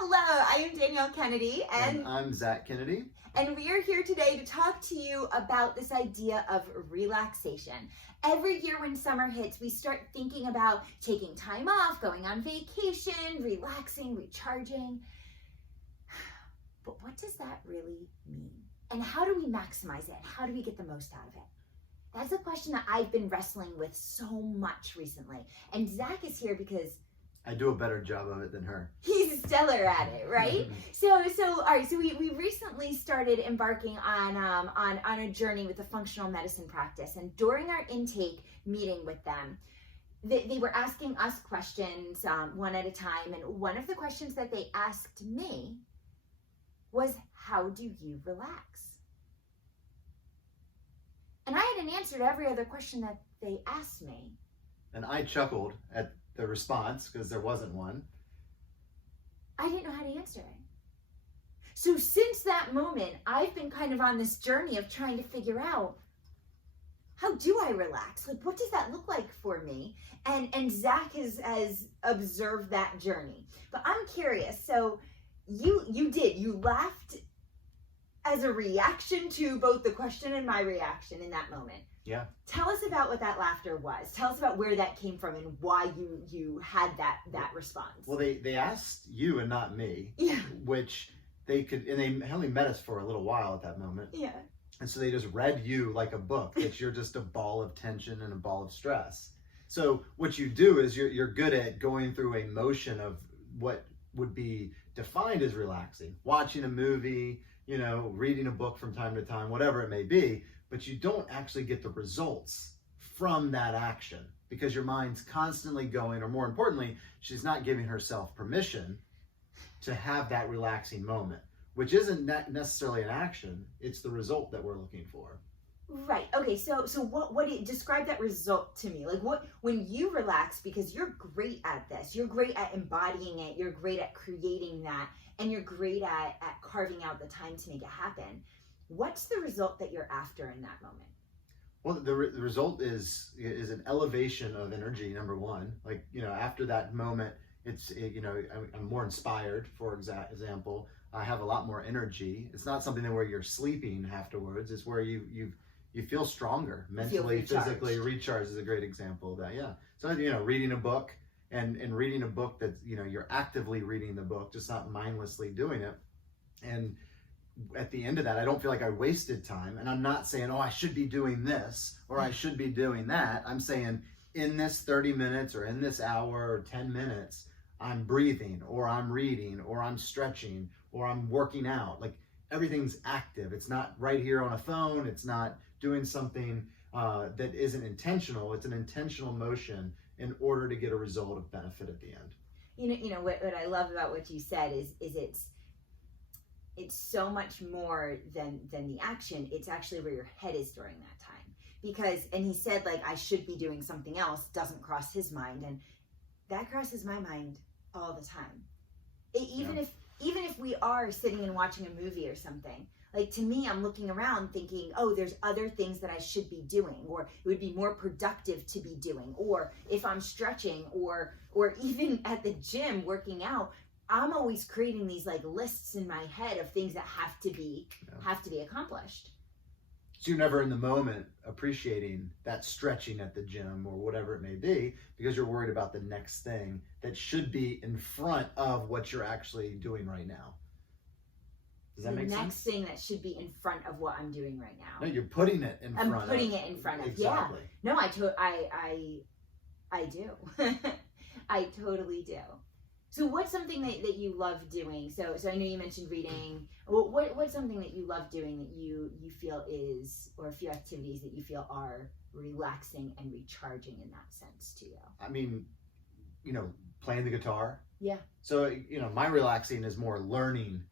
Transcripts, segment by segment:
Hello, I am Danielle Kennedy And I'm Zach Kennedy. And we are here today to talk to you about this idea of relaxation. Every year when summer hits, we start thinking about taking time off, going on vacation, relaxing, recharging. But what does that really mean? And how do we maximize it? How do we get the most out of it? That's a question that I've been wrestling with so much recently. And Zach is here because I do a better job of it than her. he's stellar at it, right? So all right. So we recently started embarking on a journey with a functional medicine practice, and during our intake meeting with them, they were asking us questions one at a time, and one of the questions that they asked me was, "How do you relax?" And I had an answer to every other question that they asked me. And I chuckled at the response because there wasn't one. I didn't know how to answer it. So since that moment, I've been kind of on this journey of trying to figure out, how do I relax? Like, what does that look like for me? And Zach has observed that journey. But I'm curious. So you laughed as a reaction to both the question and my reaction in that moment. Yeah. Tell us about what that laughter was. Tell us about where that came from and why you had that response. Well, they asked you and not me. Yeah. Which they could, and they only met us for a little while at that moment. Yeah. And so they just read you like a book, that you're just a ball of tension and a ball of stress. So what you do is you're good at going through a motion of what would be defined as relaxing, watching a movie, reading a book from time to time, whatever it may be, but you don't actually get the results from that action because your mind's constantly going, or more importantly, she's not giving herself permission to have that relaxing moment, which isn't necessarily an action. It's the result that we're looking for. Right. Okay. So describe that result to me. Like, when you relax, because you're great at this, you're great at embodying it, you're great at creating that, and you're great at carving out the time to make it happen. What's the result that you're after in that moment? Well, the result is an elevation of energy, number one. Like, after that moment, I'm more inspired, for example. I have a lot more energy. It's not something where you're sleeping afterwards. It's where you feel stronger mentally, physically. Recharged is a great example of that. Yeah. So, reading a book and reading a book that, you're actively reading the book, just not mindlessly doing it. And at the end of that, I don't feel like I wasted time. And I'm not saying, I should be doing this or I should be doing that. I'm saying in this 30 minutes or in this hour or 10 minutes, I'm breathing or I'm reading or I'm stretching or I'm working out. Like, everything's active. It's not right here on a phone. It's not doing something that isn't intentional. It's an intentional motion in order to get a result of benefit at the end. What I love about what you said is it's so much more than the action. It's actually where your head is during that time. And he said, like, I should be doing something else, doesn't cross his mind. And that crosses my mind all the time. Even if we are sitting and watching a movie or something, like, to me, I'm looking around thinking, there's other things that I should be doing, or it would be more productive to be doing. Or if I'm stretching or even at the gym working out, I'm always creating these like lists in my head of things that have to be accomplished. So you're never in the moment appreciating that stretching at the gym or whatever it may be, because you're worried about the next thing that should be in front of what you're actually doing right now. Does that make sense? The next thing that should be in front of what I'm doing right now. No, you're putting it in front of. I'm putting it in front of. Exactly. Yeah. No, I do. I totally do. So what's something that you love doing? So I know you mentioned reading. What's something that you love doing that you feel is, or a few activities that you feel are relaxing and recharging in that sense to you? I mean, playing the guitar. Yeah. So, my relaxing is more learning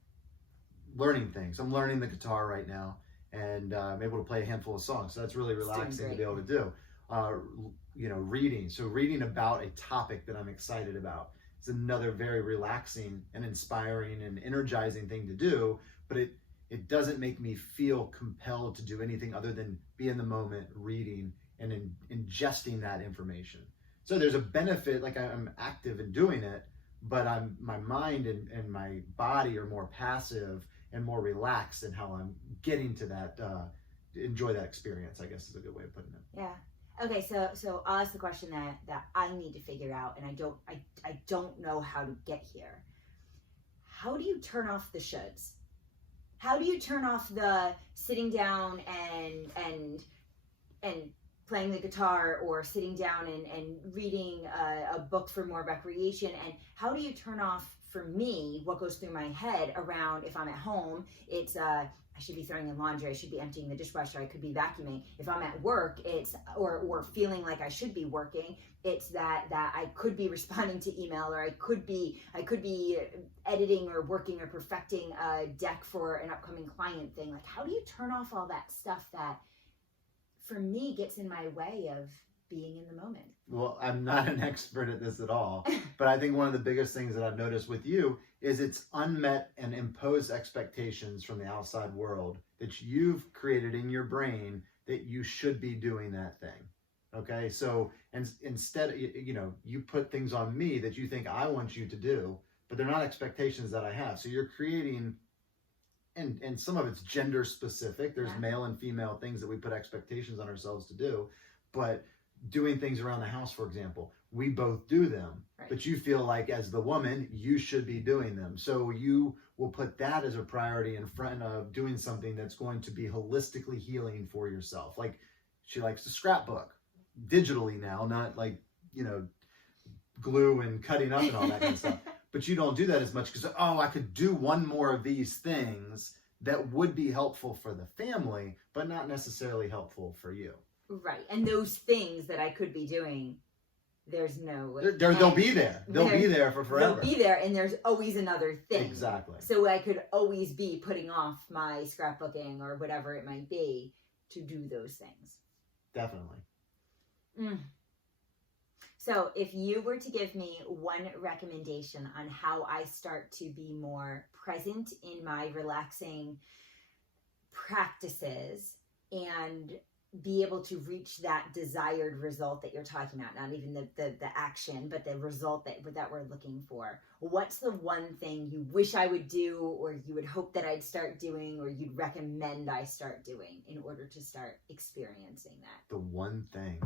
things. I'm learning the guitar right now, and I'm able to play a handful of songs. So that's really relaxing to be able to do. Reading. So reading about a topic that I'm excited about. It's another very relaxing and inspiring and energizing thing to do, but it doesn't make me feel compelled to do anything other than be in the moment, reading and ingesting that information. So there's a benefit, like I'm active in doing it, but my mind and my body are more passive and more relaxed in how I'm getting to that, enjoy that experience, I guess is a good way of putting it. Yeah. Okay, so I'll ask the question that I need to figure out, and I don't know how to get here. How do you turn off the shoulds? How do you turn off the sitting down and playing the guitar, or sitting down and reading a book for more recreation? And how do you turn off, for me, what goes through my head around, if I'm at home, it's I should be throwing in laundry, I should be emptying the dishwasher, I could be vacuuming. If I'm at work, it's or feeling like I should be working, it's that I could be responding to email, or I could be editing or working or perfecting a deck for an upcoming client thing. Like, how do you turn off all that stuff that, for me, gets in my way of being in the moment? Well, I'm not an expert at this at all, but I think one of the biggest things that I've noticed with you is it's unmet and imposed expectations from the outside world that you've created in your brain that you should be doing that thing. Okay, so and instead, you put things on me that you think I want you to do, but they're not expectations that I have. So you're creating, and some of it's gender specific. There's male and female things that we put expectations on ourselves to do, but doing things around the house, for example, we both do them, but you feel like as the woman, you should be doing them. So you will put that as a priority in front of doing something that's going to be holistically healing for yourself. Like, she likes to scrapbook digitally now, not like, glue and cutting up and all that kind of stuff. But you don't do that as much because, I could do one more of these things that would be helpful for the family, but not necessarily helpful for you. Right. And those things that I could be doing, there's no... They'll be there. They'll be there for forever. They'll be there, and there's always another thing. Exactly. So I could always be putting off my scrapbooking or whatever it might be to do those things. Definitely. So if you were to give me one recommendation on how I start to be more present in my relaxing practices and be able to reach that desired result that you're talking about, not even the action, but the result that we're looking for, what's the one thing you wish I would do, or you would hope that I'd start doing, or you'd recommend I start doing in order to start experiencing that? The one thing.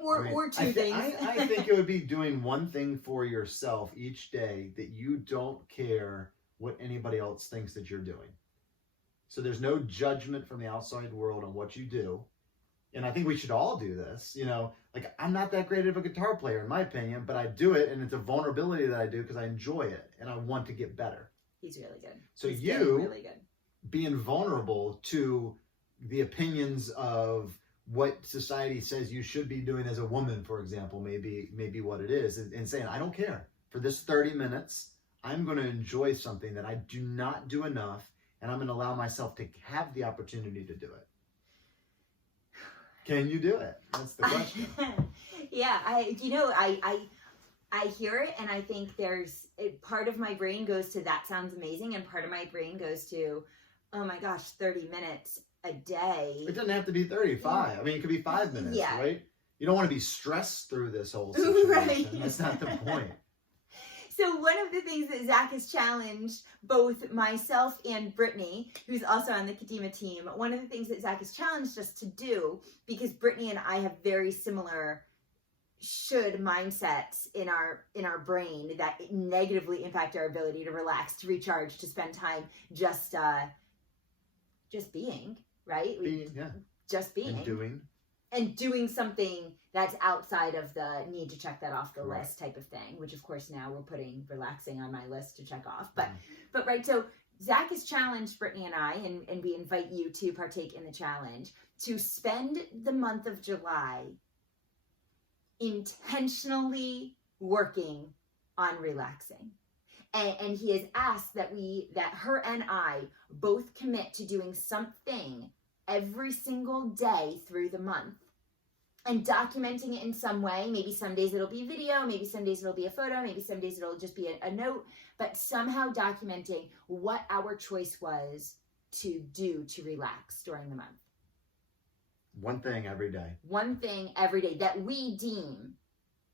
Or two things. I think it would be doing one thing for yourself each day that you don't care what anybody else thinks that you're doing. So there's no judgment from the outside world on what you do. And I think we should all do this. Like, I'm not that great of a guitar player, in my opinion, but I do it, and it's a vulnerability that I do because I enjoy it, and I want to get better. He's really good. So He's really good. Being vulnerable to the opinions of what society says you should be doing as a woman, for example, maybe what it is, and saying, I don't care. For this 30 minutes, I'm going to enjoy something that I do not do enough, and I'm going to allow myself to have the opportunity to do it. Can you do it? That's the question. Yeah, I hear it, and I think part of my brain goes to, that sounds amazing, and part of my brain goes to, oh my gosh, 30 minutes a day. It doesn't have to be 35. I mean, it could be 5 minutes, right? You don't want to be stressed through this whole situation. Right. That's not the point. So one of the things that Zach has challenged both myself and Brittany, who's also on the Kadima team, one of the things that Zach has challenged us to do, because Brittany and I have very similar should mindsets in our brain that negatively impact our ability to relax, to recharge, to spend time just being, right? Just being. And doing something that's outside of the need to check that off the list type of thing, which of course now we're putting relaxing on my list to check off. But right, so Zach has challenged Brittany and I, and we invite you to partake in the challenge, to spend the month of July intentionally working on relaxing. And he has asked that her and I both commit to doing something every single day through the month and documenting it in some way. Maybe some days it'll be video, maybe some days it'll be a photo, maybe some days it'll just be a note, but somehow documenting what our choice was to do to relax during the month. One thing every day. One thing every day that we deem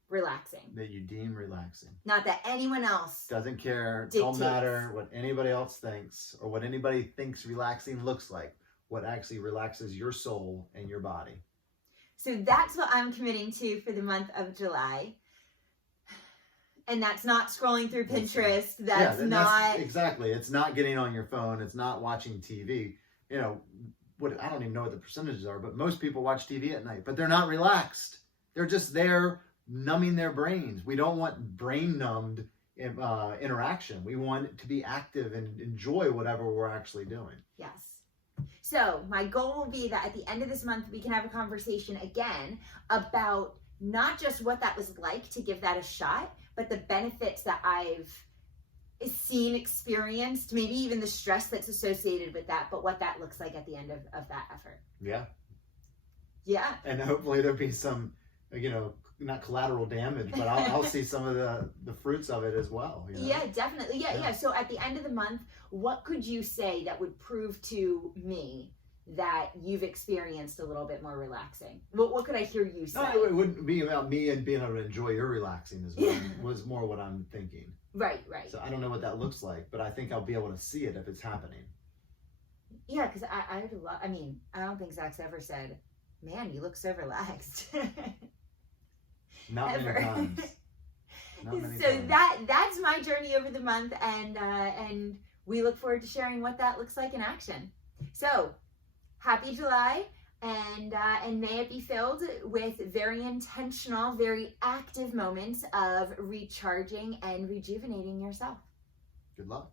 relaxing. That you deem relaxing. Not that anyone else Doesn't care. dictates. Don't matter what anybody else thinks or what anybody thinks relaxing looks like. What actually relaxes your soul and your body. So that's what I'm committing to for the month of July. And that's not scrolling through Pinterest. That's not... Exactly. It's not getting on your phone. It's not watching TV. You know, I don't even know what the percentages are, but most people watch TV at night, but they're not relaxed. They're just there numbing their brains. We don't want brain numbed interaction. We want it to be active and enjoy whatever we're actually doing. Yes. So my goal will be that at the end of this month, we can have a conversation again about not just what that was like to give that a shot, but the benefits that I've seen, experienced, maybe even the stress that's associated with that, but what that looks like at the end of that effort. Yeah. Yeah. And hopefully there'll be some, you know, not collateral damage, but I'll see some of the fruits of it as well. You know? Yeah, definitely. Yeah. So at the end of the month, what could you say that would prove to me that you've experienced a little bit more relaxing? What could I hear you say? No, it wouldn't be about me and being able to enjoy your relaxing as well. Was more what I'm thinking. Right. So I don't know what that looks like, but I think I'll be able to see it if it's happening. Yeah, because I mean, I don't think Zach's ever said, "Man, you look so relaxed." Not many times. So that's my journey over the month, and we look forward to sharing what that looks like in action. So happy July, and may it be filled with very intentional, very active moments of recharging and rejuvenating yourself. Good luck.